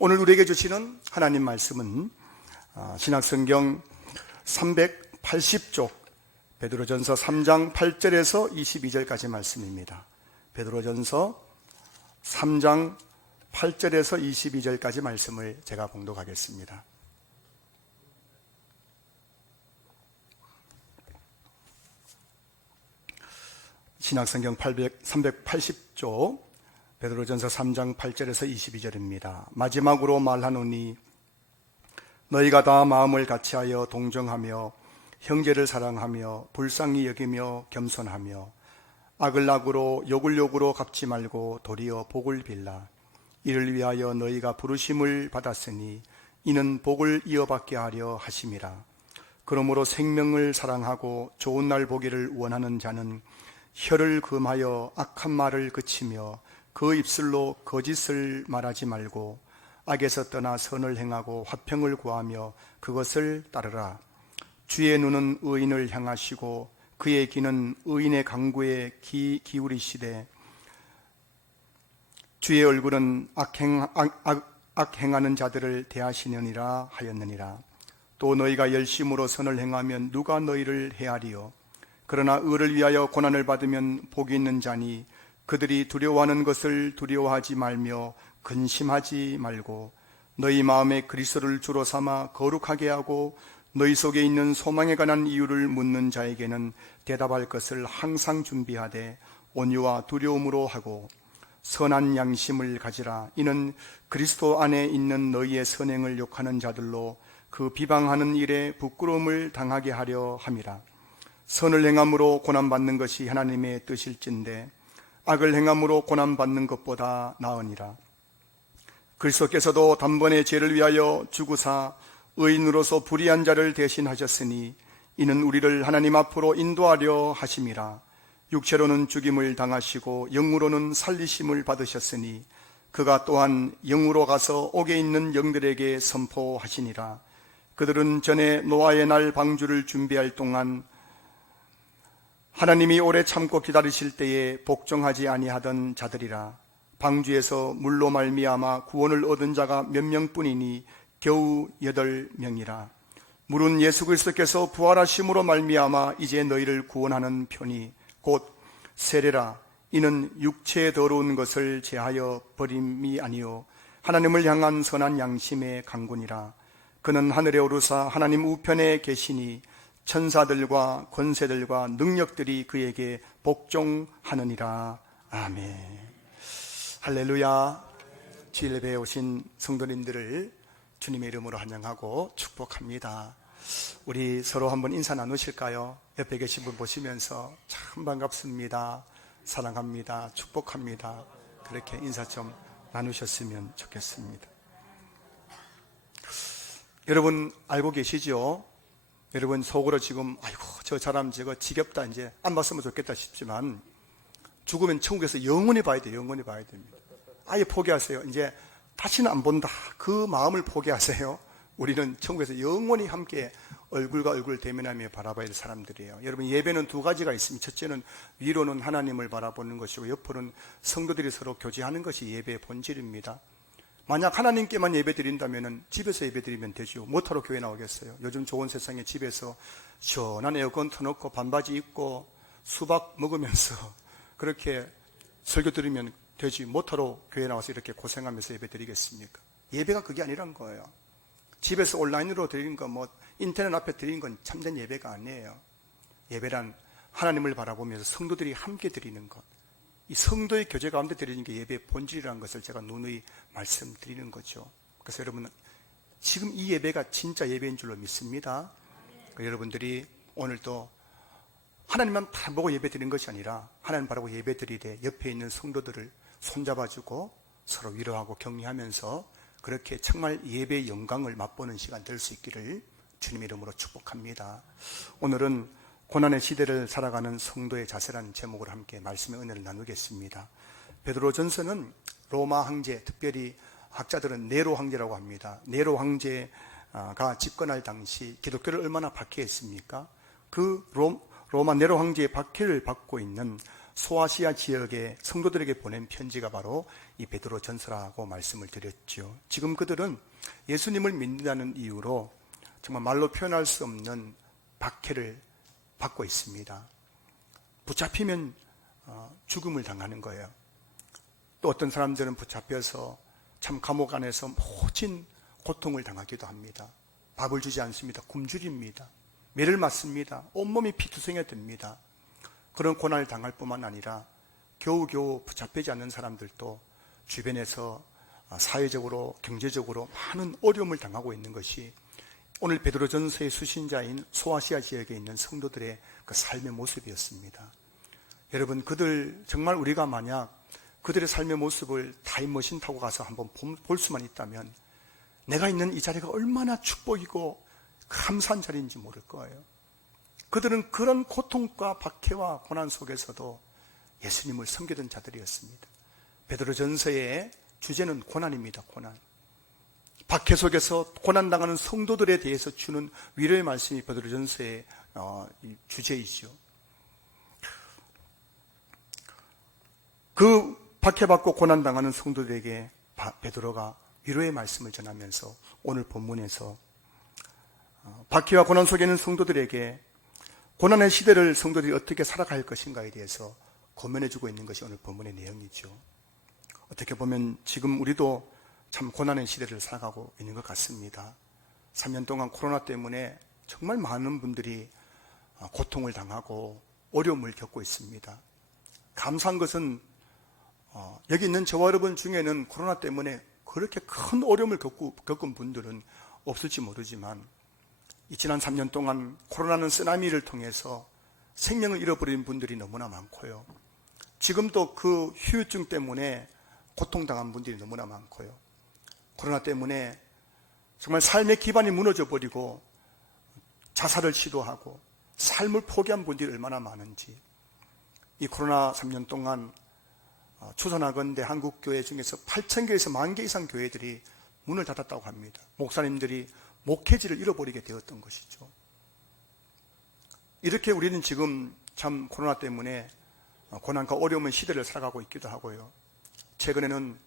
오늘 우리에게 주시는 하나님 말씀은 신약성경 380쪽 베드로전서 3장 8절에서 22절까지 말씀입니다. 베드로전서 3장 8절에서 22절까지 말씀을 제가 봉독하겠습니다. 신약성경 380쪽 베드로전서 3장 8절에서 22절입니다. 마지막으로 말하노니 너희가 다 마음을 같이하여 동정하며 형제를 사랑하며 불쌍히 여기며 겸손하며 악을 악으로 욕을 욕으로 갚지 말고 도리어 복을 빌라. 이를 위하여 너희가 부르심을 받았으니 이는 복을 이어받게 하려 하심이라. 그러므로 생명을 사랑하고 좋은 날 보기를 원하는 자는 혀를 금하여 악한 말을 그치며 그 입술로 거짓을 말하지 말고 악에서 떠나 선을 행하고 화평을 구하며 그것을 따르라. 주의 눈은 의인을 향하시고 그의 귀는 의인의 간구에 기울이시되 주의 얼굴은 악행하는 자들을 대하시느니라 하였느니라. 또 너희가 열심으로 선을 행하면 누가 너희를 해하리요. 그러나 의를 위하여 고난을 받으면 복이 있는 자니 그들이 두려워하는 것을 두려워하지 말며 근심하지 말고 너희 마음에 그리스도를 주로 삼아 거룩하게 하고 너희 속에 있는 소망에 관한 이유를 묻는 자에게는 대답할 것을 항상 준비하되 온유와 두려움으로 하고 선한 양심을 가지라. 이는 그리스도 안에 있는 너희의 선행을 욕하는 자들로 그 비방하는 일에 부끄러움을 당하게 하려 함이라. 선을 행함으로 고난받는 것이 하나님의 뜻일진데 악을 행함으로 고난받는 것보다 나으니라. 그리스도께서도 단번에 죄를 위하여 죽으사 의인으로서 불의한 자를 대신하셨으니 이는 우리를 하나님 앞으로 인도하려 하심이라. 육체로는 죽임을 당하시고 영으로는 살리심을 받으셨으니 그가 또한 영으로 가서 옥에 있는 영들에게 선포하시니라. 그들은 전에 노아의 날 방주를 준비할 동안 하나님이 오래 참고 기다리실 때에 복종하지 아니하던 자들이라. 방주에서 물로 말미암아 구원을 얻은 자가 몇 명뿐이니 겨우 8명이라. 물은 예수 그리스도께서 부활하심으로 말미암아 이제 너희를 구원하는 편이 곧 세례라. 이는 육체에 더러운 것을 제하여 버림이 아니요 하나님을 향한 선한 양심의 강군이라. 그는 하늘에 오르사 하나님 우편에 계시니 천사들과 권세들과 능력들이 그에게 복종하느니라. 아멘. 할렐루야. 주일 예배에 오신 성도님들을 주님의 이름으로 환영하고 축복합니다. 우리 서로 한번 인사 나누실까요? 옆에 계신 분 보시면서 참 반갑습니다, 사랑합니다, 축복합니다, 그렇게 인사 좀 나누셨으면 좋겠습니다. 여러분 알고 계시죠? 여러분 속으로 지금 아이고 저 사람 저거 지겹다, 이제 안 봤으면 좋겠다 싶지만 죽으면 천국에서 영원히 봐야 돼요. 영원히 봐야 됩니다. 아예 포기하세요. 이제 다시는 안 본다, 그 마음을 포기하세요. 우리는 천국에서 영원히 함께 얼굴과 얼굴 대면하며 바라봐야 될 사람들이에요. 여러분 예배는 두 가지가 있습니다. 첫째는 위로는 하나님을 바라보는 것이고 옆으로는 성도들이 서로 교제하는 것이 예배의 본질입니다. 만약 하나님께만 예배 드린다면 집에서 예배 드리면 되죠. 뭐하러 교회 나오겠어요? 요즘 좋은 세상에 집에서 시원한 에어컨 틀어놓고 반바지 입고 수박 먹으면서 그렇게 설교 드리면 되지. 뭐하러 교회 나와서 이렇게 고생하면서 예배 드리겠습니까? 예배가 그게 아니란 거예요. 집에서 온라인으로 드리는 거, 인터넷 앞에 드리는 건 참된 예배가 아니에요. 예배란 하나님을 바라보면서 성도들이 함께 드리는 것, 이 성도의 교제 가운데 드리는 게 예배의 본질이라는 것을 제가 누누이 말씀드리는 거죠. 그래서 여러분 지금 이 예배가 진짜 예배인 줄로 믿습니다. 여러분들이 오늘도 하나님만 바라보고 예배 드리는 것이 아니라 하나님 바라보고 예배 드리되 옆에 있는 성도들을 손잡아주고 서로 위로하고 격려하면서 그렇게 정말 예배의 영광을 맛보는 시간 될 수 있기를 주님의 이름으로 축복합니다. 오늘은 고난의 시대를 살아가는 성도의 자세라는 제목으로 함께 말씀의 은혜를 나누겠습니다. 베드로전서는 로마 황제, 특별히 학자들은 네로 황제라고 합니다. 네로 황제가 집권할 당시 기독교를 얼마나 박해했습니까? 그 로마 네로 황제의 박해를 받고 있는 소아시아 지역의 성도들에게 보낸 편지가 바로 이 베드로 전서라고 말씀을 드렸죠. 지금 그들은 예수님을 믿는다는 이유로 정말 말로 표현할 수 없는 박해를 받고 있습니다. 붙잡히면 죽음을 당하는 거예요. 또 어떤 사람들은 붙잡혀서 참 감옥 안에서 모진 고통을 당하기도 합니다. 밥을 주지 않습니다. 굶주립니다. 매를 맞습니다. 온몸이 피투성이 됩니다. 그런 고난을 당할 뿐만 아니라 겨우겨우 붙잡히지 않는 사람들도 주변에서 사회적으로 경제적으로 많은 어려움을 당하고 있는 것이 오늘 베드로전서의 수신자인 소아시아 지역에 있는 성도들의 그 삶의 모습이었습니다. 여러분, 그들 정말 우리가 만약 그들의 삶의 모습을 타임머신 타고 가서 한번 볼 수만 있다면 내가 있는 이 자리가 얼마나 축복이고 감사한 자리인지 모를 거예요. 그들은 그런 고통과 박해와 고난 속에서도 예수님을 섬기던 자들이었습니다. 베드로전서의 주제는 고난입니다. 고난. 박해 속에서 고난당하는 성도들에 대해서 주는 위로의 말씀이 베드로전서의 주제이죠. 그 박해받고 고난당하는 성도들에게 베드로가 위로의 말씀을 전하면서 오늘 본문에서 박해와 고난 속에 있는 성도들에게 고난의 시대를 성도들이 어떻게 살아갈 것인가에 대해서 고면해주고 있는 것이 오늘 본문의 내용이죠. 어떻게 보면 지금 우리도 참 고난의 시대를 살아가고 있는 것 같습니다. 3년 동안 코로나 때문에 정말 많은 분들이 고통을 당하고 어려움을 겪고 있습니다. 감사한 것은 여기 있는 저와 여러분 중에는 코로나 때문에 그렇게 큰 어려움을 겪은 분들은 없을지 모르지만 이 지난 3년 동안 코로나는 쓰나미를 통해서 생명을 잃어버린 분들이 너무나 많고요. 지금도 그 후유증 때문에 고통당한 분들이 너무나 많고요. 코로나 때문에 정말 삶의 기반이 무너져 버리고 자살을 시도하고 삶을 포기한 분들이 얼마나 많은지, 이 코로나 3년 동안 추산하건대 한국교회 중에서 8,000개에서 10,000개 이상 교회들이 문을 닫았다고 합니다. 목사님들이 목회지를 잃어버리게 되었던 것이죠. 이렇게 우리는 지금 참 코로나 때문에 고난과 어려움의 시대를 살아가고 있기도 하고요. 최근에는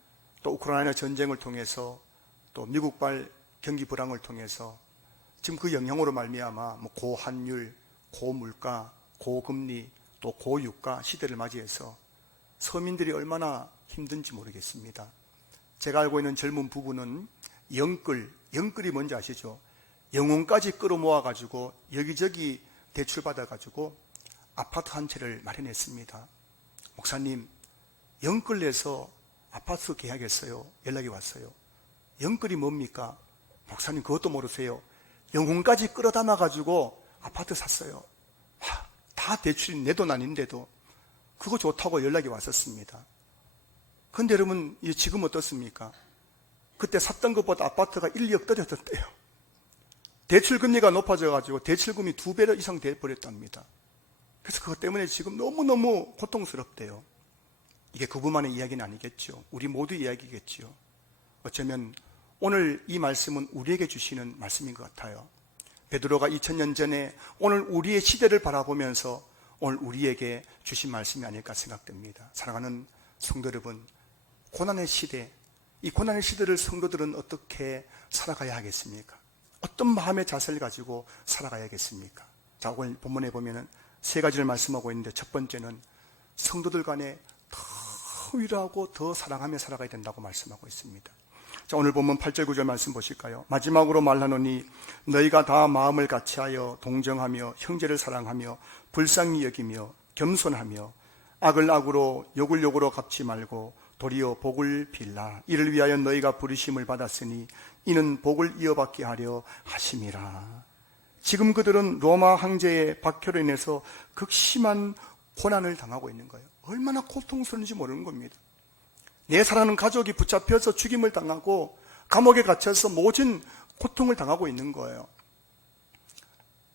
또 우크라이나 전쟁을 통해서 또 미국발 경기 불황을 통해서 지금 그 영향으로 말미암아 고환율, 고물가, 고금리, 또 고유가 시대를 맞이해서 서민들이 얼마나 힘든지 모르겠습니다. 제가 알고 있는 젊은 부부는 영끌이 뭔지 아시죠? 영혼까지 끌어모아가지고 여기저기 대출받아가지고 아파트 한 채를 마련했습니다. 목사님, 영끌 내서 아파트 계약했어요. 연락이 왔어요. 영끌이 뭡니까? 목사님, 그것도 모르세요. 영혼까지 끌어담아가지고 아파트 샀어요. 다 대출이 내 돈 아닌데도 그거 좋다고 연락이 왔었습니다. 그런데 여러분, 지금 어떻습니까? 그때 샀던 것보다 아파트가 1, 2억 떨어졌대요. 대출금리가 높아져가지고 대출금이 2배 이상 돼버렸답니다. 그래서 그것 때문에 지금 너무너무 고통스럽대요. 이게 그분만의 이야기는 아니겠죠. 우리 모두 이야기겠죠. 어쩌면 오늘 이 말씀은 우리에게 주시는 말씀인 것 같아요. 베드로가 2000년 전에 오늘 우리의 시대를 바라보면서 오늘 우리에게 주신 말씀이 아닐까 생각됩니다. 사랑하는 성도 여러분, 고난의 시대, 이 고난의 시대를 성도들은 어떻게 살아가야 하겠습니까? 어떤 마음의 자세를 가지고 살아가야겠습니까? 자, 오늘 본문에 보면은 세 가지를 말씀하고 있는데, 첫 번째는 성도들 간에 더 위로하고 더 사랑하며 살아가야 된다고 말씀하고 있습니다. 자, 오늘 본문 8절 9절 말씀 보실까요? 마지막으로 말하노니 너희가 다 마음을 같이하여 동정하며 형제를 사랑하며 불쌍히 여기며 겸손하며 악을 악으로 욕을 욕으로 갚지 말고 도리어 복을 빌라. 이를 위하여 너희가 부르심을 받았으니 이는 복을 이어받게 하려 하심이라. 지금 그들은 로마 황제의 박해로 인해서 극심한 고난을 당하고 있는 거예요. 얼마나 고통스러운지 모르는 겁니다. 내 사랑하는 가족이 붙잡혀서 죽임을 당하고 감옥에 갇혀서 모진 고통을 당하고 있는 거예요.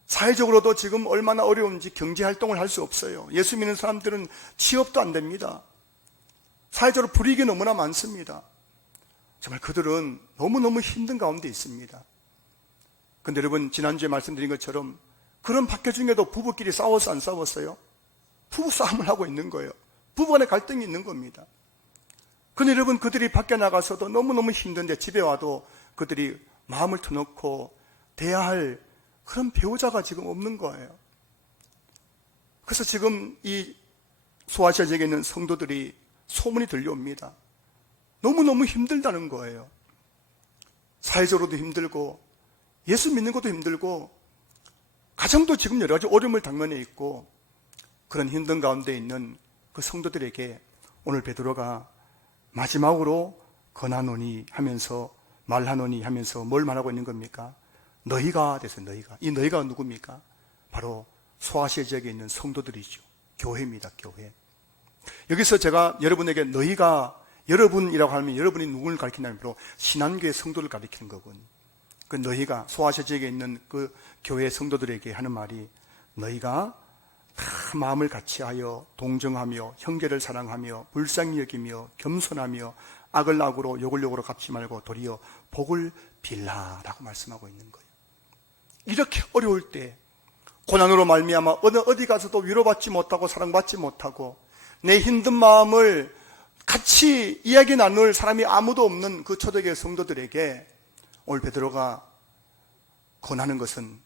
사회적으로도 지금 얼마나 어려운지 경제활동을 할 수 없어요. 예수 믿는 사람들은 취업도 안 됩니다. 사회적으로 불이익이 너무나 많습니다. 정말 그들은 너무너무 힘든 가운데 있습니다. 그런데 여러분, 지난주에 말씀드린 것처럼 그런 박해 중에도 부부끼리 싸워서 안 싸웠어요? 부부싸움을 하고 있는 거예요. 부부간의 갈등이 있는 겁니다. 그런데 여러분, 그들이 밖에 나가서도 너무너무 힘든데 집에 와도 그들이 마음을 터놓고 대화할 그런 배우자가 지금 없는 거예요. 그래서 지금 이 소아시아 지역에 있는 성도들이 소문이 들려옵니다. 너무너무 힘들다는 거예요. 사회적으로도 힘들고 예수 믿는 것도 힘들고 가정도 지금 여러 가지 어려움을 당면해 있고, 그런 힘든 가운데 있는 그 성도들에게 오늘 베드로가 마지막으로 권하노니 하면서, 말하노니 하면서 뭘 말하고 있는 겁니까? 너희가 돼서 너희가. 이 너희가 누굽니까? 바로 소아시아 지역에 있는 성도들이죠. 교회입니다. 교회. 여기서 제가 여러분에게 너희가, 여러분이라고 하면 여러분이 누구를 가리킨다면 바로 신한교회 성도를 가리키는 거군. 그 너희가, 소아시아 지역에 있는 그 교회 성도들에게 하는 말이, 너희가 다 마음을 같이하여 동정하며 형제를 사랑하며 불쌍히 여기며 겸손하며 악을 악으로 욕을 욕으로 갚지 말고 도리어 복을 빌라라고 말씀하고 있는 거예요. 이렇게 어려울 때, 고난으로 말미암아 어디 가서도 위로받지 못하고 사랑받지 못하고 내 힘든 마음을 같이 이야기 나눌 사람이 아무도 없는 그 초대교회 성도들에게 오늘 베드로가 권하는 것은,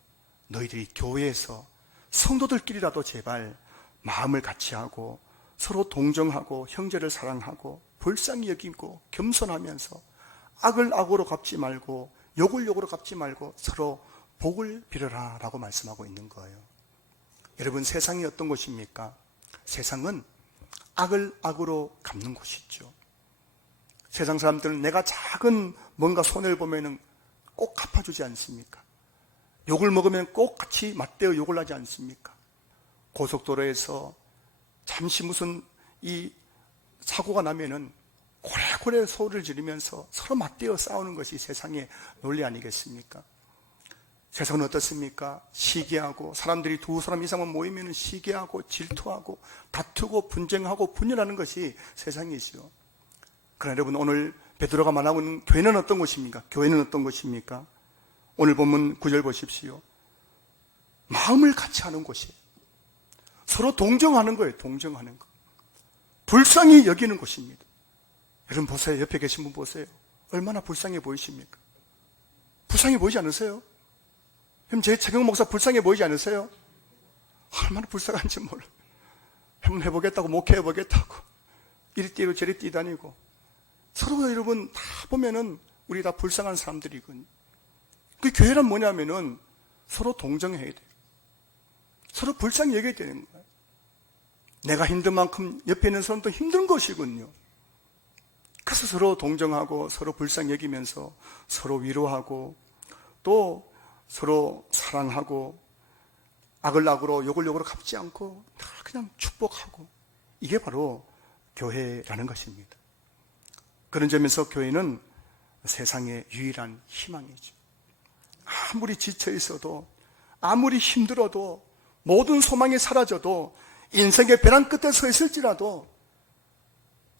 너희들이 교회에서 성도들끼리라도 제발 마음을 같이 하고 서로 동정하고 형제를 사랑하고 불쌍히 여기고 겸손하면서 악을 악으로 갚지 말고 욕을 욕으로 갚지 말고 서로 복을 빌어라 라고 말씀하고 있는 거예요. 여러분, 세상이 어떤 곳입니까? 세상은 악을 악으로 갚는 곳이죠. 세상 사람들은 내가 작은 뭔가 손해를 보면은 꼭 갚아주지 않습니까? 욕을 먹으면 꼭 같이 맞대어 욕을 하지 않습니까? 고속도로에서 잠시 무슨 이 사고가 나면은 고래고래 소리를 지르면서 서로 맞대어 싸우는 것이 세상의 논리 아니겠습니까? 세상은 어떻습니까? 시기하고, 사람들이 두 사람 이상만 모이면 시기하고 질투하고 다투고 분쟁하고 분열하는 것이 세상이지요. 그러나 여러분, 오늘 베드로가 말하고 있는 교회는 어떤 곳입니까? 교회는 어떤 곳입니까? 오늘 본문 9절 보십시오. 마음을 같이 하는 곳이에요. 서로 동정하는 거예요. 동정하는 거. 불쌍히 여기는 곳입니다. 여러분 보세요. 옆에 계신 분 보세요. 얼마나 불쌍해 보이십니까? 불쌍해 보이지 않으세요? 그럼 제 최경 목사 불쌍해 보이지 않으세요? 얼마나 불쌍한지 몰라. 한번 해보겠다고, 목회해보겠다고 이리 뛰고 저리 뛰다니고, 서로 여러분 다 보면은 우리 다 불쌍한 사람들이거든요. 그 교회란 뭐냐면은 서로 동정해야 돼요. 서로 불쌍히 여겨야 되는 거예요. 내가 힘든 만큼 옆에 있는 사람도 힘든 것이군요. 그래서 서로 동정하고 서로 불쌍히 여기면서 서로 위로하고 또 서로 사랑하고 악을 악으로 욕을 욕으로 갚지 않고 다 그냥 축복하고, 이게 바로 교회라는 것입니다. 그런 점에서 교회는 세상의 유일한 희망이죠. 아무리 지쳐 있어도, 아무리 힘들어도, 모든 소망이 사라져도, 인생의 벼랑 끝에 서 있을지라도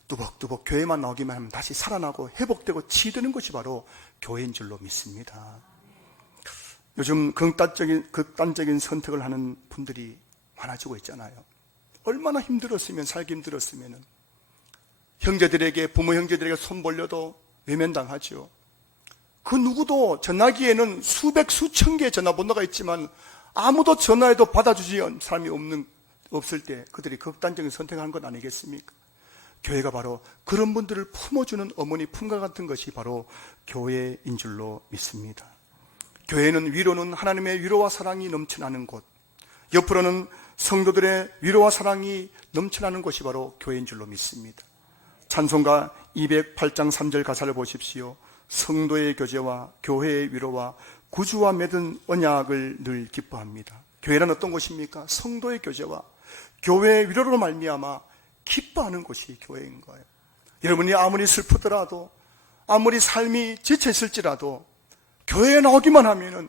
뚜벅뚜벅 교회만 나오기만 하면 다시 살아나고 회복되고 치유되는 것이 바로 교회인 줄로 믿습니다. 요즘 극단적인 선택을 하는 분들이 많아지고 있잖아요. 얼마나 힘들었으면, 살기 힘들었으면 형제들에게, 부모 형제들에게 손 벌려도 외면당하죠. 그 누구도 전화기에는 수백 수천 개의 전화번호가 있지만 아무도 전화해도 받아주지 않는 사람이 없을 때 그들이 극단적인 선택을 한 것 아니겠습니까? 교회가 바로 그런 분들을 품어주는 어머니 품과 같은 것이 바로 교회인 줄로 믿습니다. 교회는, 위로는 하나님의 위로와 사랑이 넘쳐나는 곳, 옆으로는 성도들의 위로와 사랑이 넘쳐나는 곳이 바로 교회인 줄로 믿습니다. 찬송가 208장 3절 가사를 보십시오. 성도의 교제와 교회의 위로와 구주와 맺은 언약을 늘 기뻐합니다. 교회란 어떤 곳입니까? 성도의 교제와 교회의 위로로 말미암아 기뻐하는 곳이 교회인 거예요. 여러분이 아무리 슬프더라도, 아무리 삶이 지쳐 있을지라도 교회에 나오기만 하면은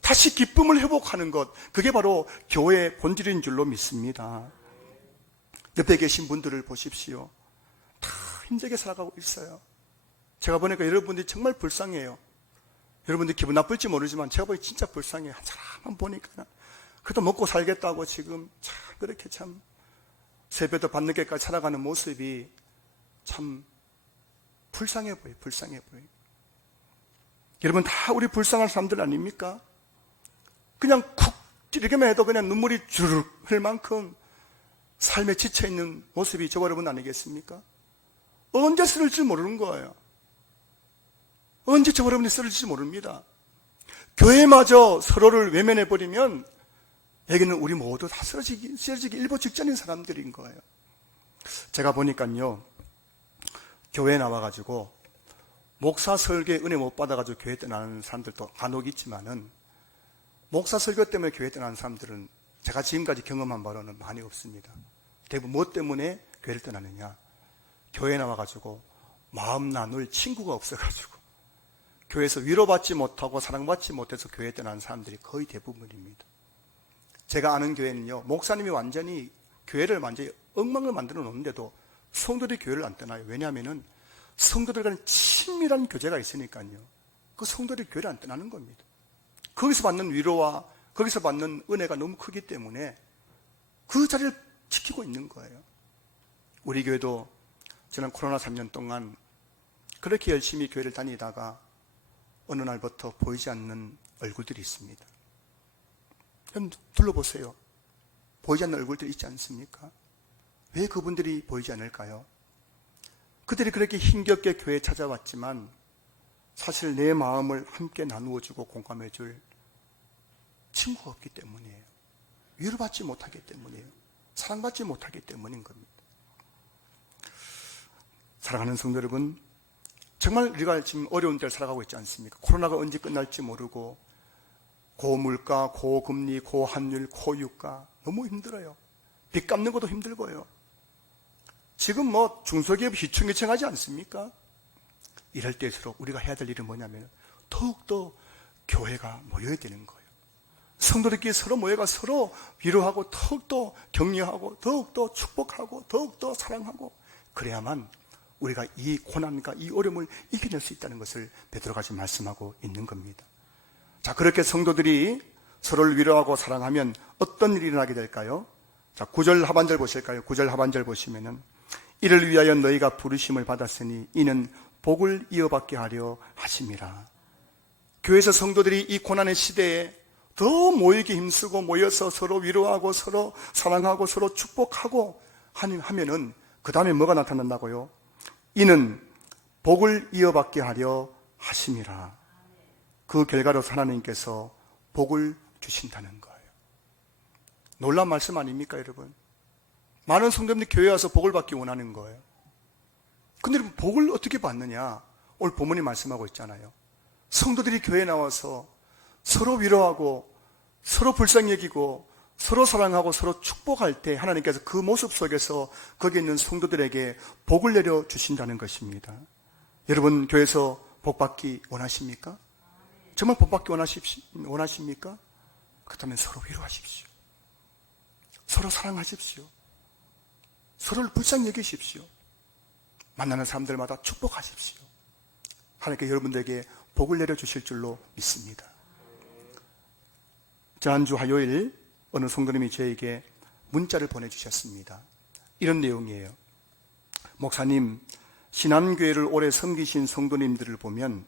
다시 기쁨을 회복하는 것, 그게 바로 교회의 본질인 줄로 믿습니다. 옆에 계신 분들을 보십시오. 다 힘들게 살아가고 있어요. 제가 보니까 여러분들이 정말 불쌍해요. 여러분들 기분 나쁠지 모르지만 제가 보기 진짜 불쌍해요. 한 사람만 보니까 그래도 먹고 살겠다고 지금 참 그렇게 참 새벽도 밤늦게까지 살아가는 모습이 참 불쌍해 보여요. 불쌍해 보여요. 여러분, 다 우리 불쌍한 사람들 아닙니까? 그냥 쿡 찌르기만 해도 그냥 눈물이 주르륵 흘 만큼 삶에 지쳐있는 모습이 저와 여러분 아니겠습니까? 언제 쓰러질지 모르는 거예요. 언제 저와 여러분이 쓰러질지 모릅니다. 교회마저 서로를 외면해버리면 여기는 우리 모두 다 쓰러지기 일보 직전인 사람들인 거예요. 제가 보니까요, 교회에 나와가지고 목사 설교에 은혜 못 받아가지고 교회 떠나는 사람들도 간혹 있지만은, 목사 설교 때문에 교회 떠나는 사람들은 제가 지금까지 경험한 바로는 많이 없습니다. 대부분 뭐 때문에 교회를 떠나느냐? 교회에 나와가지고 마음 나눌 친구가 없어가지고 교회에서 위로받지 못하고 사랑받지 못해서 교회에 떠나는 사람들이 거의 대부분입니다. 제가 아는 교회는요, 목사님이 완전히 교회를 완전히 엉망을 만들어 놓는데도 성도들이 교회를 안 떠나요. 왜냐하면 성도들과는 친밀한 교제가 있으니까요. 그 성도들이 교회를 안 떠나는 겁니다. 거기서 받는 위로와 거기서 받는 은혜가 너무 크기 때문에 그 자리를 지키고 있는 거예요. 우리 교회도 지난 코로나 3년 동안 그렇게 열심히 교회를 다니다가 어느 날부터 보이지 않는 얼굴들이 있습니다. 여러분 둘러보세요. 보이지 않는 얼굴들이 있지 않습니까? 왜 그분들이 보이지 않을까요? 그들이 그렇게 힘겹게 교회에 찾아왔지만 사실 내 마음을 함께 나누어주고 공감해줄 친구가 없기 때문이에요. 위로받지 못하기 때문이에요. 사랑받지 못하기 때문인 겁니다. 사랑하는 성도 여러분, 정말 우리가 지금 어려운 때를 살아가고 있지 않습니까? 코로나가 언제 끝날지 모르고 고물가, 고금리, 고환율, 고유가 너무 힘들어요. 빚 갚는 것도 힘들고요. 지금 뭐 중소기업 휘청휘청하지 않습니까? 이럴 때일수록 우리가 해야 될 일은 뭐냐면 더욱더 교회가 모여야 되는 거예요. 성도들끼리 서로 모여가 서로 위로하고 더욱더 격려하고 더욱더 축복하고 더욱더 사랑하고, 그래야만 우리가 이 고난과 이 어려움을 이겨낼 수 있다는 것을 베드로가 지금 말씀하고 있는 겁니다. 자, 그렇게 성도들이 서로를 위로하고 사랑하면 어떤 일이 일어나게 될까요? 자, 9절 하반절 보실까요? 9절 하반절 보시면은, 이를 위하여 너희가 부르심을 받았으니 이는 복을 이어받게 하려 하심이라. 교회에서 성도들이 이 고난의 시대에 더 모이기 힘쓰고 모여서 서로 위로하고 서로 사랑하고 서로 축복하고 하면은 그 다음에 뭐가 나타난다고요? 이는 복을 이어받게 하려 하심이라. 그 결과로 하나님께서 복을 주신다는 거예요. 놀라운 말씀 아닙니까, 여러분? 많은 성도님들이 교회에 와서 복을 받기 원하는 거예요. 근데 여러분, 복을 어떻게 받느냐? 오늘 본문이 말씀하고 있잖아요. 성도들이 교회에 나와서 서로 위로하고 서로 불쌍히 여기고 서로 사랑하고 서로 축복할 때 하나님께서 그 모습 속에서 거기 있는 성도들에게 복을 내려 주신다는 것입니다. 여러분, 교회에서 복 받기 원하십니까? 정말 복 받기 원하십니까? 그렇다면 서로 위로하십시오. 서로 사랑하십시오. 서로를 불쌍히 여기십시오. 만나는 사람들마다 축복하십시오. 하나님께 여러분들에게 복을 내려주실 줄로 믿습니다. 지난주 화요일 어느 성도님이 저에게 문자를 보내주셨습니다. 이런 내용이에요. 목사님, 신한교회를 오래 섬기신 성도님들을 보면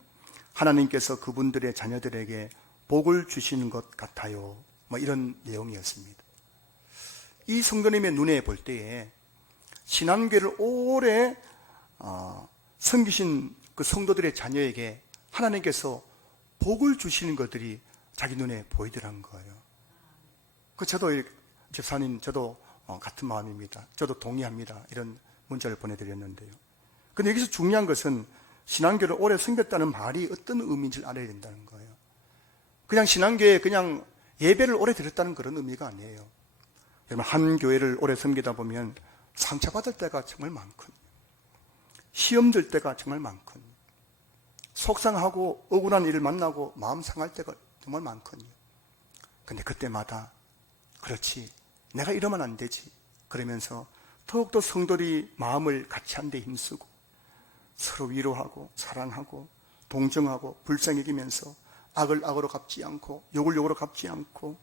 하나님께서 그분들의 자녀들에게 복을 주시는 것 같아요. 뭐 이런 내용이었습니다. 이 성도님의 눈에 볼 때에 신한교회를 오래 섬기신 그 성도들의 자녀에게 하나님께서 복을 주시는 것들이 자기 눈에 보이더란 거예요. 저도 집사님, 저도 같은 마음입니다. 저도 동의합니다. 이런 문자를 보내드렸는데요. 근데 여기서 중요한 것은 신앙교를 오래 섬겼다는 말이 어떤 의미인지를 알아야 된다는 거예요. 그냥 신앙교에 그냥 예배를 오래 드렸다는 그런 의미가 아니에요. 여러분, 한 교회를 오래 섬기다 보면 상처받을 때가 정말 많거든요. 시험 들 때가 정말 많거든요. 속상하고 억울한 일을 만나고 마음 상할 때가 정말 많거든요. 근데 그때마다 그렇지, 내가 이러면 안 되지 그러면서 더욱더 성도들이 마음을 같이 한 데 힘쓰고 서로 위로하고 사랑하고 동정하고 불쌍히 여기면서 악을 악으로 갚지 않고 욕을 욕으로 갚지 않고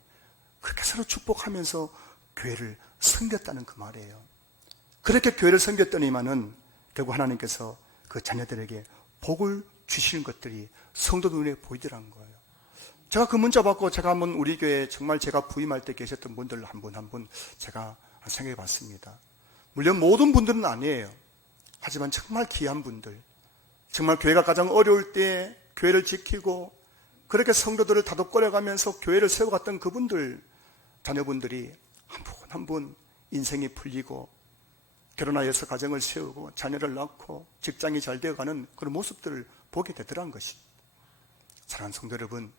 그렇게 서로 축복하면서 교회를 섬겼다는 그 말이에요. 그렇게 교회를 섬겼더니만은 결국 하나님께서 그 자녀들에게 복을 주시는 것들이 성도 눈에 보이더란 거예요. 제가 그 문자 받고 제가 한번 우리 교회에 정말 제가 부임할 때 계셨던 분들 한 분 한 분 제가 생각해 봤습니다. 물론 모든 분들은 아니에요. 하지만 정말 귀한 분들, 정말 교회가 가장 어려울 때 교회를 지키고 그렇게 성도들을 다독거려가면서 교회를 세워갔던 그분들, 자녀분들이 한 분 한 분 인생이 풀리고 결혼하여서 가정을 세우고 자녀를 낳고 직장이 잘 되어가는 그런 모습들을 보게 되더란 것입니다. 사랑하는 성도 여러분,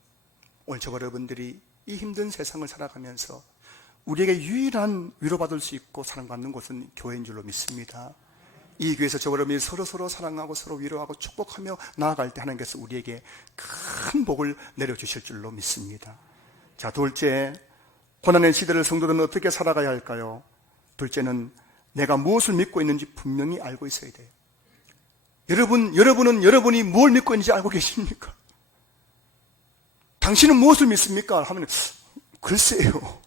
오늘 저 여러분들이 이 힘든 세상을 살아가면서 우리에게 유일한 위로받을 수 있고 사랑받는 곳은 교회인 줄로 믿습니다. 이 교회에서 저 여러분이 서로 사랑하고 서로 위로하고 축복하며 나아갈 때 하나님께서 우리에게 큰 복을 내려주실 줄로 믿습니다. 자, 둘째, 고난의 시대를 성도들은 어떻게 살아가야 할까요? 둘째는 내가 무엇을 믿고 있는지 분명히 알고 있어야 돼요. 여러분은 여러분이 뭘 믿고 있는지 알고 계십니까? 당신은 무엇을 믿습니까? 하면 글쎄요.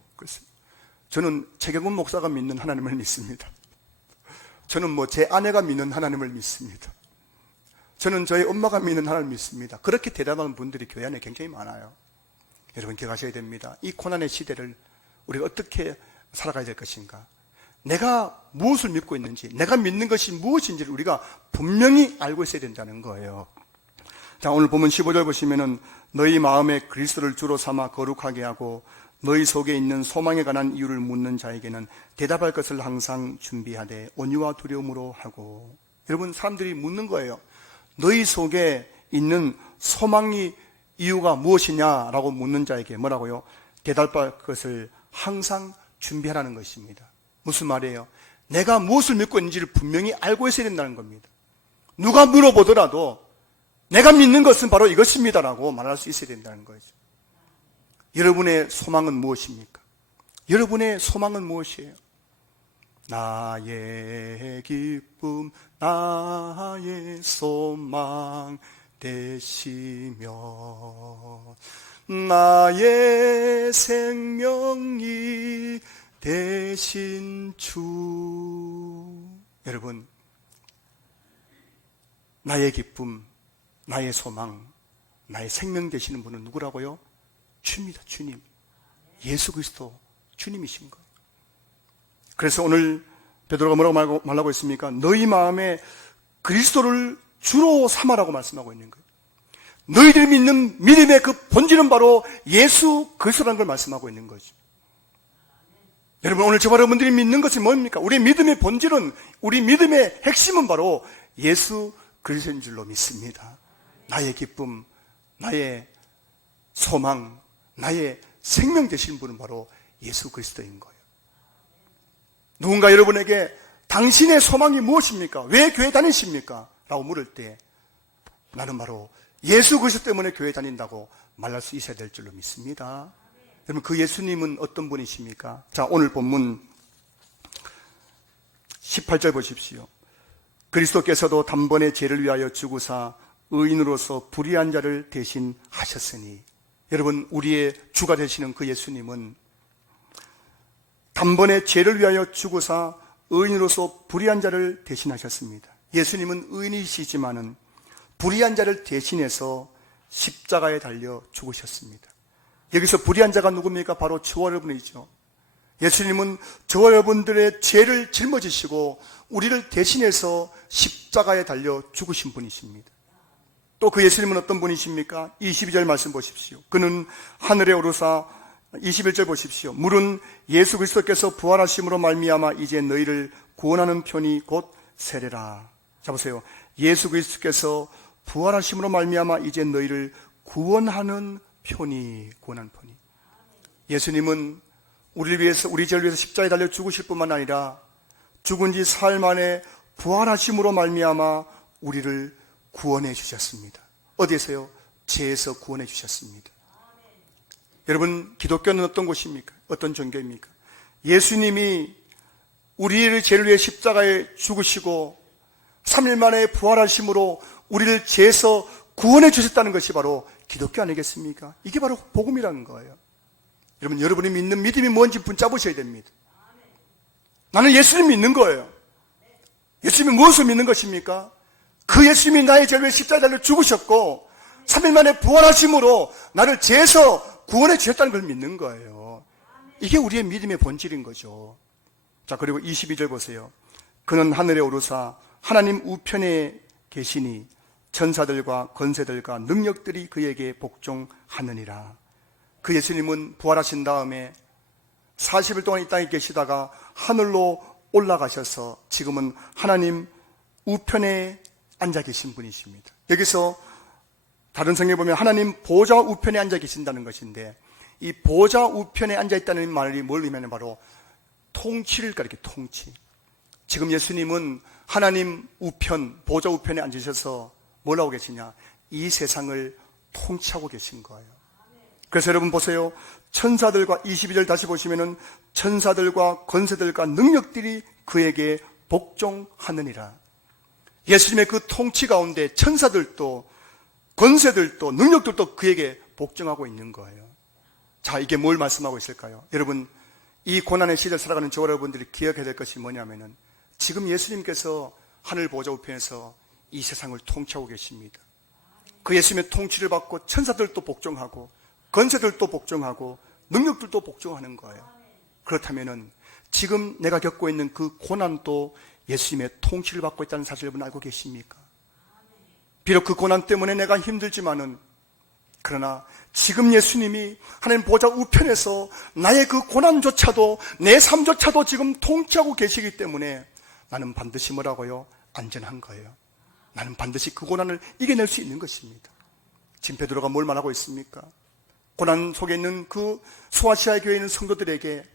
저는 최경훈 목사가 믿는 하나님을 믿습니다. 저는 제 아내가 믿는 하나님을 믿습니다. 저는 저희 엄마가 믿는 하나님을 믿습니다. 그렇게 대답하는 분들이 교회 안에 굉장히 많아요. 여러분 기억하셔야 됩니다. 이 고난의 시대를 우리가 어떻게 살아가야 될 것인가? 내가 무엇을 믿고 있는지, 내가 믿는 것이 무엇인지를 우리가 분명히 알고 있어야 된다는 거예요. 자, 오늘 보면 15절 보시면은 너희 마음에 그리스도를 주로 삼아 거룩하게 하고 너희 속에 있는 소망에 관한 이유를 묻는 자에게는 대답할 것을 항상 준비하되 온유와 두려움으로 하고. 여러분, 사람들이 묻는 거예요. 너희 속에 있는 소망이 이유가 무엇이냐라고 묻는 자에게 뭐라고요? 대답할 것을 항상 준비하라는 것입니다. 무슨 말이에요? 내가 무엇을 믿고 있는지를 분명히 알고 있어야 된다는 겁니다. 누가 물어보더라도 내가 믿는 것은 바로 이것입니다라고 말할 수 있어야 된다는 거죠. 여러분의 소망은 무엇입니까? 여러분의 소망은 무엇이에요? 나의 기쁨, 나의 소망 되시며 나의 생명이 되신 주. 여러분, 나의 기쁨, 나의 소망, 나의 생명 되시는 분은 누구라고요? 주입니다. 주님. 예수 그리스도 주님이신 거예요. 그래서 오늘 베드로가 뭐라고 말하고 있습니까? 너희 마음에 그리스도를 주로 삼아라고 말씀하고 있는 거예요. 너희들이 믿는 믿음의 그 본질은 바로 예수 그리스도라는 걸 말씀하고 있는 거죠. 여러분, 오늘 저와 여러분들이 믿는 것이 뭡니까? 우리 믿음의 본질은, 우리 믿음의 핵심은 바로 예수 그리스도인 줄로 믿습니다. 나의 기쁨, 나의 소망, 나의 생명 되시는 분은 바로 예수 그리스도인 거예요. 누군가 여러분에게 당신의 소망이 무엇입니까? 왜 교회 다니십니까? 라고 물을 때 나는 바로 예수 그리스도 때문에 교회 다닌다고 말할 수 있어야 될 줄로 믿습니다. 여러분, 그 예수님은 어떤 분이십니까? 자, 오늘 본문 18절 보십시오. 그리스도께서도 단번에 죄를 위하여 죽으사 의인으로서 불의한 자를 대신하셨으니. 여러분, 우리의 주가 되시는 그 예수님은 단번에 죄를 위하여 죽으사 의인으로서 불의한 자를 대신하셨습니다. 예수님은 의인이시지만은 불의한 자를 대신해서 십자가에 달려 죽으셨습니다. 여기서 불의한 자가 누굽니까? 바로 저와 여러분이죠. 예수님은 저와 여러분들의 죄를 짊어지시고 우리를 대신해서 십자가에 달려 죽으신 분이십니다. 또 그 예수님은 어떤 분이십니까? 22절 말씀 보십시오. 그는 하늘에 오르사 21절 보십시오. 물은 예수 그리스도께서 부활하심으로 말미암아 이제 너희를 구원하는 편이 곧 세례라. 자, 보세요. 예수 그리스도께서 부활하심으로 말미암아 이제 너희를 구원하는 편이. 예수님은 우리를 위해서, 우리 죄를 위해서 십자가에 달려 죽으실 뿐만 아니라 죽은 지 사흘 만에 부활하심으로 말미암아 우리를 구원해 주셨습니다. 어디에서요? 죄에서 구원해 주셨습니다. 여러분, 기독교는 어떤 곳입니까? 어떤 종교입니까? 예수님이 우리의 죄를 위해 십자가에 죽으시고 3일 만에 부활하심으로 우리를 죄에서 구원해 주셨다는 것이 바로 기독교 아니겠습니까? 이게 바로 복음이라는 거예요. 여러분, 여러분이 믿는 믿음이 뭔지 붙잡으셔야 됩니다. 나는 예수님 믿는 거예요. 예수님이 무엇을 믿는 것입니까? 그 예수님이 나의 죄를 위해 십자가에 달려 죽으셨고 3일 만에 부활하심으로 나를 죄에서 구원해 주셨다는 걸 믿는 거예요. 이게 우리의 믿음의 본질인 거죠. 자, 그리고 22절 보세요. 그는 하늘에 오르사 하나님 우편에 계시니 천사들과 권세들과 능력들이 그에게 복종하느니라. 그 예수님은 부활하신 다음에 40일 동안 이 땅에 계시다가 하늘로 올라가셔서 지금은 하나님 우편에 앉아 계신 분이십니다. 여기서 다른 성경에 보면 하나님 보좌 우편에 앉아 계신다는 것인데, 이 보좌 우편에 앉아 있다는 말이 뭘 의미하냐면 바로 통치를 가리켜, 통치. 지금 예수님은 하나님 우편, 보좌 우편에 앉으셔서 뭘 하고 계시냐? 이 세상을 통치하고 계신 거예요. 그래서 여러분 보세요. 천사들과 22절 다시 보시면은 천사들과 권세들과 능력들이 그에게 복종하느니라. 예수님의 그 통치 가운데 천사들도 권세들도 능력들도 그에게 복종하고 있는 거예요. 자, 이게 뭘 말씀하고 있을까요? 여러분, 이 고난의 시대를 살아가는 저 여러분들이 기억해야 될 것이 뭐냐면은 지금 예수님께서 하늘 보좌 우편에서 이 세상을 통치하고 계십니다. 그 예수님의 통치를 받고 천사들도 복종하고 권세들도 복종하고 능력들도 복종하는 거예요. 그렇다면은 지금 내가 겪고 있는 그 고난도 예수님의 통치를 받고 있다는 사실 여러분 알고 계십니까? 비록 그 고난 때문에 내가 힘들지만은, 그러나 지금 예수님이 하나님 보좌 우편에서 나의 그 고난조차도, 내 삶조차도 지금 통치하고 계시기 때문에 나는 반드시 뭐라고요? 안전한 거예요. 나는 반드시 그 고난을 이겨낼 수 있는 것입니다. 지금 베드로가 뭘 말하고 있습니까? 고난 속에 있는 그 소아시아 교회에 있는 성도들에게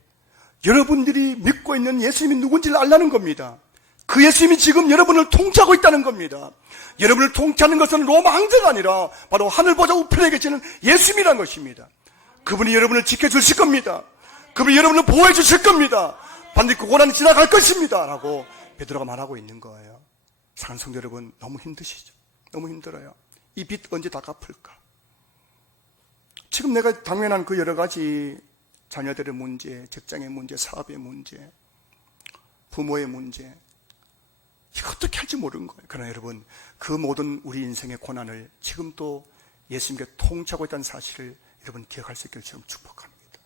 여러분들이 믿고 있는 예수님이 누군지를 알라는 겁니다. 그 예수님이 지금 여러분을 통치하고 있다는 겁니다. 여러분을 통치하는 것은 로마 황제가 아니라 바로 하늘 보좌 우편에 계시는 예수님이라는 것입니다. 그분이 여러분을 지켜주실 겁니다. 그분이 여러분을 보호해 주실 겁니다. 반드시 그 고난이 지나갈 것입니다 라고 베드로가 말하고 있는 거예요. 사랑하는 성도 여러분, 너무 힘드시죠? 너무 힘들어요. 이 빚 언제 다 갚을까? 지금 내가 당면한 그 여러 가지 자녀들의 문제, 직장의 문제, 사업의 문제, 부모의 문제, 이거 어떻게 할지 모르는 거예요. 그러나 여러분, 그 모든 우리 인생의 고난을 지금도 예수님께 통치하고 있다는 사실을 여러분 기억할 수 있기를 지금 축복합니다.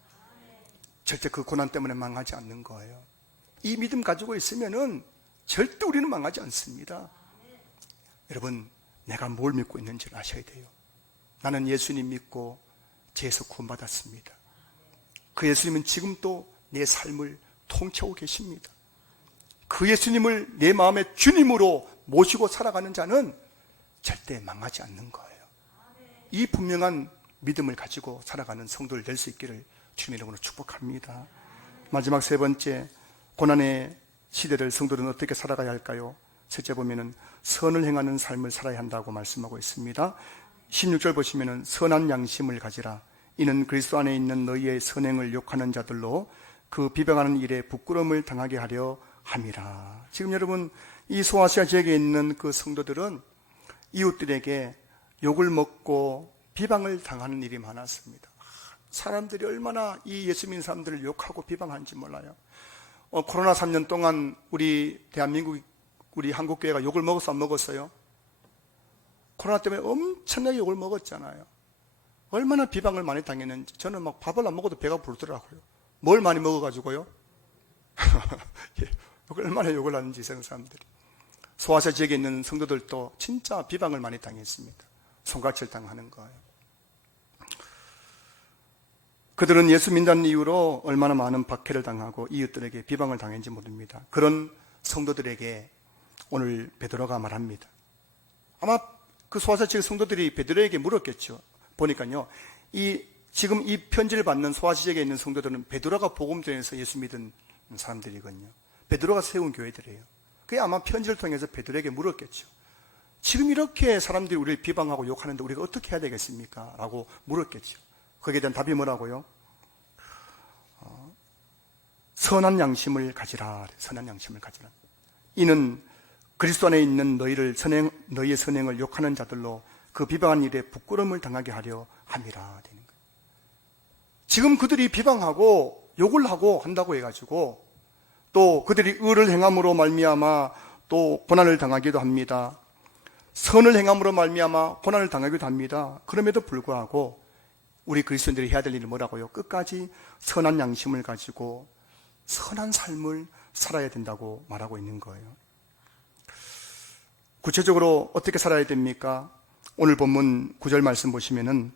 절대 그 고난 때문에 망하지 않는 거예요. 이 믿음 가지고 있으면은 절대 우리는 망하지 않습니다. 여러분, 내가 뭘 믿고 있는지를 아셔야 돼요. 나는 예수님 믿고 죄에서 구원받았습니다. 그 예수님은 지금도 내 삶을 통치하고 계십니다. 그 예수님을 내 마음의 주님으로 모시고 살아가는 자는 절대 망하지 않는 거예요. 이 분명한 믿음을 가지고 살아가는 성도를 될 수 있기를 주님의 이름으로 축복합니다. 마지막 세 번째, 고난의 시대를 성도들은 어떻게 살아가야 할까요? 셋째 보면은 선을 행하는 삶을 살아야 한다고 말씀하고 있습니다. 16절 보시면은 선한 양심을 가지라. 이는 그리스도 안에 있는 너희의 선행을 욕하는 자들로 그 비방하는 일에 부끄러움을 당하게 하려 함이라. 지금 여러분, 이 소아시아 지역에 있는 그 성도들은 이웃들에게 욕을 먹고 비방을 당하는 일이 많았습니다. 사람들이 얼마나 이 예수 믿는 사람들을 욕하고 비방하는지 몰라요. 코로나 3년 동안 우리 대한민국, 우리 한국교회가 욕을 먹었어, 안 먹었어요? 코로나 때문에 엄청나게 욕을 먹었잖아요. 얼마나 비방을 많이 당했는지. 저는 막 밥을 안 먹어도 배가 부르더라고요. 뭘 많이 먹어가지고요? 얼마나 욕을 하는지, 이 사람들이. 소아시아 지역에 있는 성도들도 진짜 비방을 많이 당했습니다. 손가락질 당하는 거예요. 그들은 예수 믿는 이유로 얼마나 많은 박해를 당하고 이웃들에게 비방을 당했는지 모릅니다. 그런 성도들에게 오늘 베드로가 말합니다. 아마 그 소아시아 지역 성도들이 베드로에게 물었겠죠. 보니까요, 지금 이 편지를 받는 소아시아 지역에 있는 성도들은 베드로가 복음 전해서 예수 믿은 사람들이거든요. 베드로가 세운 교회들이에요. 그게 아마 편지를 통해서 베드로에게 물었겠죠. 지금 이렇게 사람들이 우리를 비방하고 욕하는데 우리가 어떻게 해야 되겠습니까? 라고 물었겠죠. 거기에 대한 답이 뭐라고요? 선한 양심을 가지라. 선한 양심을 가지라. 이는 그리스도 안에 있는 너희의 선행을 욕하는 자들로 그 비방한 일에 부끄러움을 당하게 하려 함이라 되는 거예요. 지금 그들이 비방하고 욕을 하고 한다고 해가지고 또 그들이 의를 행함으로 말미암아 또 고난을 당하기도 합니다. 선을 행함으로 말미암아 고난을 당하기도 합니다. 그럼에도 불구하고 우리 그리스도인들이 해야 될 일은 뭐라고요? 끝까지 선한 양심을 가지고 선한 삶을 살아야 된다고 말하고 있는 거예요. 구체적으로 어떻게 살아야 됩니까? 오늘 본문 9절 말씀 보시면은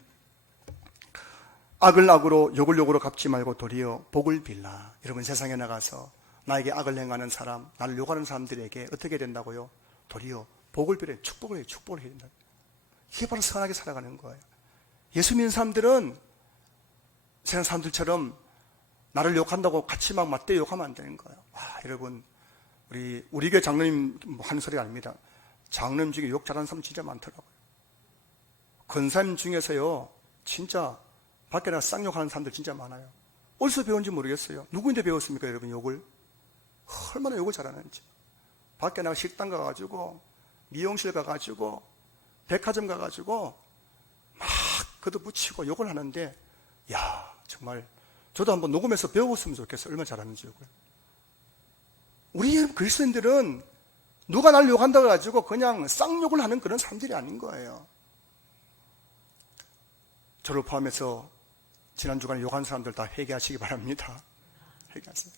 악을 악으로 욕을 욕으로 갚지 말고 도리어 복을 빌라. 여러분, 세상에 나가서 나에게 악을 행하는 사람, 나를 욕하는 사람들에게 어떻게 된다고요? 도리어 복을 빌어요. 축복을 해요. 축복을 해야 된다. 이게 바로 선하게 살아가는 거예요. 예수 믿는 사람들은 세상 사람들처럼 나를 욕한다고 같이 막 맞대 욕하면 안 되는 거예요. 와, 여러분, 우리 교회 장로님 하는 소리가 아닙니다. 장로님 중에 욕 잘하는 사람 진짜 많더라고요. 권사님 중에서요, 진짜 밖에 나가 쌍욕하는 사람들 진짜 많아요. 어디서 배운지 모르겠어요. 누구인데 배웠습니까, 여러분, 욕을? 얼마나 욕을 잘하는지. 밖에 나가 식당 가가지고, 미용실 가가지고, 백화점 가가지고, 막 걷어붙이고 욕을 하는데, 야, 정말, 저도 한번 녹음해서 배워봤으면 좋겠어요. 얼마나 잘하는지 욕을. 우리 그리스도인들은 누가 날 욕한다고 해가지고 그냥 쌍욕을 하는 그런 사람들이 아닌 거예요. 저를 포함해서 지난 주간에 욕한 사람들 다 회개하시기 바랍니다. 회개하세요.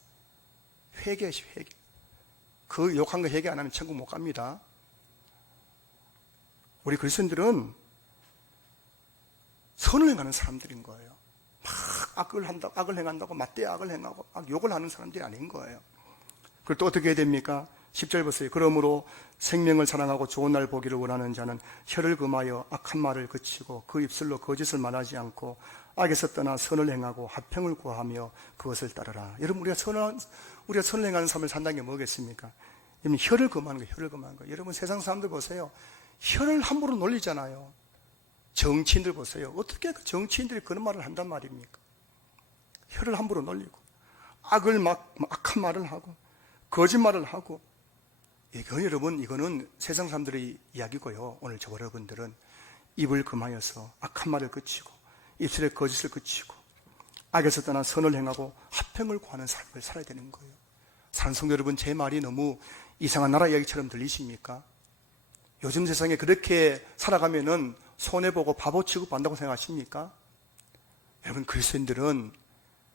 회개. 그 욕한 거 회개 안 하면 천국 못 갑니다. 우리 그리스도인들은 선을 행하는 사람들인 거예요. 막 악을 행한다고 맞대 악을 행하고 막 욕을 하는 사람들이 아닌 거예요. 그걸 또 어떻게 해야 됩니까? 10절 보세요. 그러므로 생명을 사랑하고 좋은 날 보기를 원하는 자는 혀를 금하여 악한 말을 그치고 그 입술로 거짓을 말하지 않고 악에서 떠나 선을 행하고 화평을 구하며 그것을 따르라. 여러분, 우리가 선을 행하는 삶을 산다는 게 뭐겠습니까? 여러분, 혀를 금하는 거예요. 혀를 금하는 거예요. 여러분, 세상 사람들 보세요. 혀를 함부로 놀리잖아요. 정치인들 보세요. 어떻게 그 정치인들이 그런 말을 한단 말입니까? 혀를 함부로 놀리고 악한 말을 하고 거짓말을 하고. 여러분, 이거는 세상 사람들의 이야기고요. 오늘 저 여러분들은 입을 금하여서 악한 말을 그치고 입술에 거짓을 그치고 악에서 떠나 선을 행하고 화평을 구하는 삶을 살아야 되는 거예요. 사랑하는 성도 여러분, 제 말이 너무 이상한 나라 이야기처럼 들리십니까? 요즘 세상에 그렇게 살아가면은 손해보고 바보 취급한다고 생각하십니까? 여러분, 그리스도인들은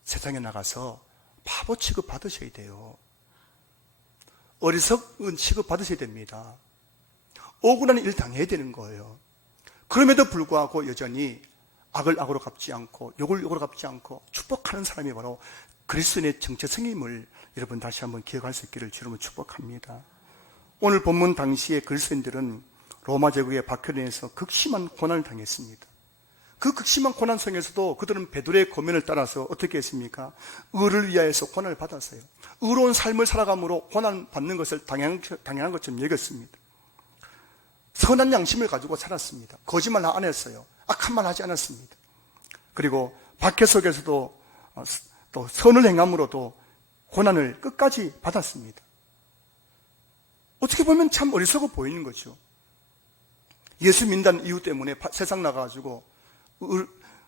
세상에 나가서 바보 취급 받으셔야 돼요. 어리석은 취급 받으셔야 됩니다. 억울한 일 당해야 되는 거예요. 그럼에도 불구하고 여전히 악을 악으로 갚지 않고 욕을 욕으로 갚지 않고 축복하는 사람이 바로 그리스도인의 정체성임을 여러분 다시 한번 기억할 수 있기를 주님은 축복합니다. 오늘 본문 당시에 그리스도인들은 로마 제국의 박해에서 극심한 고난을 당했습니다. 그 극심한 고난 속에서도 그들은 베드로의 권면을 따라서 어떻게 했습니까? 의를 위하여서 고난을 받았어요. 의로운 삶을 살아감으로 고난 받는 것을 당연한 것처럼 여겼습니다. 선한 양심을 가지고 살았습니다. 거짓말 안 했어요. 악한 말 하지 않았습니다. 그리고 박해 속에서도 또 선을 행함으로도 고난을 끝까지 받았습니다. 어떻게 보면 참 어리석어 보이는 거죠. 예수 믿는 이유 때문에 세상 나가가지고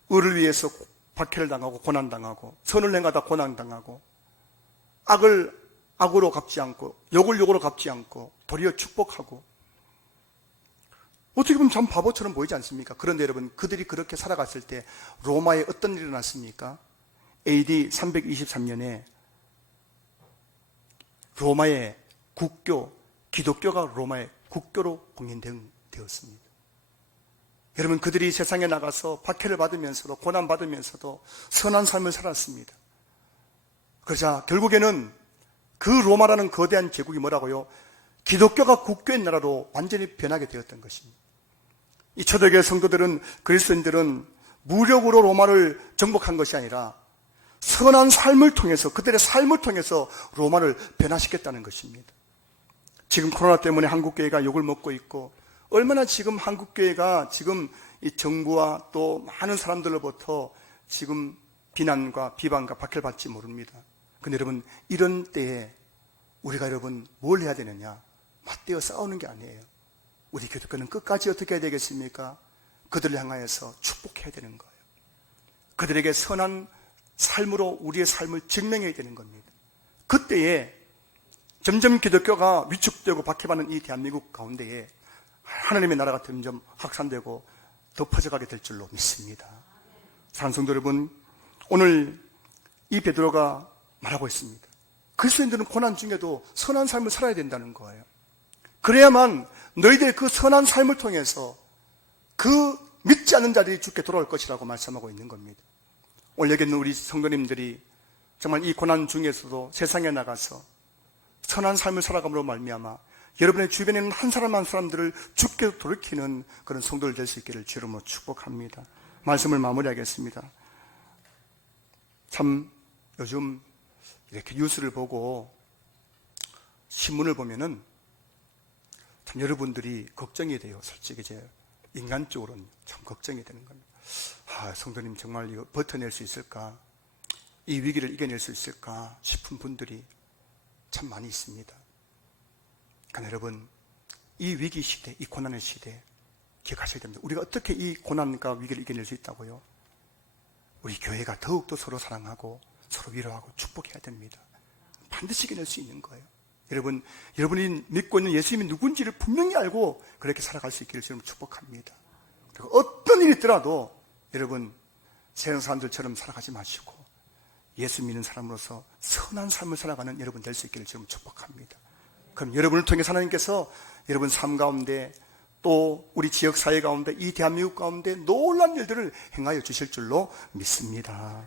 의를 위해서 박해를 당하고 고난당하고 선을 행하다 고난당하고 악을 악으로 갚지 않고 욕을 욕으로 갚지 않고 도리어 축복하고 어떻게 보면 참 바보처럼 보이지 않습니까? 그런데 여러분, 그들이 그렇게 살아갔을 때 로마에 어떤 일이 일어났습니까? AD 323년에 로마의 기독교가 로마의 국교로 공인되었습니다. 여러분, 그들이 세상에 나가서 박해를 받으면서도 고난받으면서도 선한 삶을 살았습니다. 그러자 결국에는 그 로마라는 거대한 제국이 뭐라고요? 기독교가 국교의 나라로 완전히 변하게 되었던 것입니다. 이 초대교회 성도들은, 그리스도인들은 무력으로 로마를 정복한 것이 아니라 선한 삶을 통해서, 그들의 삶을 통해서 로마를 변화시켰다는 것입니다. 지금 코로나 때문에 한국교회가 욕을 먹고 있고, 얼마나 지금 한국교회가 지금 이 정부와 또 많은 사람들로부터 지금 비난과 비방과 박해를 받지 모릅니다. 근데 여러분, 이런 때에 우리가 여러분 뭘 해야 되느냐? 맞대어 싸우는 게 아니에요. 우리 기독교는 끝까지 어떻게 해야 되겠습니까? 그들을 향하여서 축복해야 되는 거예요. 그들에게 선한 삶으로 우리의 삶을 증명해야 되는 겁니다. 그때에 점점 기독교가 위축되고 박해받는 이 대한민국 가운데에 하나님의 나라가 점점 확산되고 더 퍼져가게 될 줄로 믿습니다. 사랑하는 성도 여러분, 오늘 이 베드로가 말하고 있습니다. 그리스도인들은 고난 중에도 선한 삶을 살아야 된다는 거예요. 그래야만 너희들의 그 선한 삶을 통해서 그 믿지 않는 자들이 주께 돌아올 것이라고 말씀하고 있는 겁니다. 오늘 여기 있는 우리 성도님들이 정말 이 고난 중에서도 세상에 나가서 선한 삶을 살아감으로 말미암아 여러분의 주변에 있는 한 사람 한 사람들을 주께 돌이키는 그런 성도를 될 수 있기를 주로 축복합니다. 말씀을 마무리하겠습니다. 참 요즘 이렇게 뉴스를 보고 신문을 보면은 참 여러분들이 걱정이 돼요. 솔직히 이제 인간적으로는 참 걱정이 되는 겁니다. 성도님 정말 이거 버텨낼 수 있을까? 이 위기를 이겨낼 수 있을까 싶은 분들이 참 많이 있습니다. 그러니까 여러분, 이 위기 시대, 이 고난의 시대 기억하셔야 됩니다. 우리가 어떻게 이 고난과 위기를 이겨낼 수 있다고요? 우리 교회가 더욱더 서로 사랑하고 서로 위로하고 축복해야 됩니다. 반드시 이겨낼 수 있는 거예요. 여러분이 믿고 있는 예수님이 누군지를 분명히 알고 그렇게 살아갈 수 있기를 저는 축복합니다. 그리고 어떤 일이 있더라도 여러분, 세상 사람들처럼 살아가지 마시고 예수 믿는 사람으로서 선한 삶을 살아가는 여러분 될 수 있기를 저는 축복합니다. 그럼 여러분을 통해서 하나님께서 여러분 삶 가운데 또 우리 지역 사회 가운데 이 대한민국 가운데 놀라운 일들을 행하여 주실 줄로 믿습니다.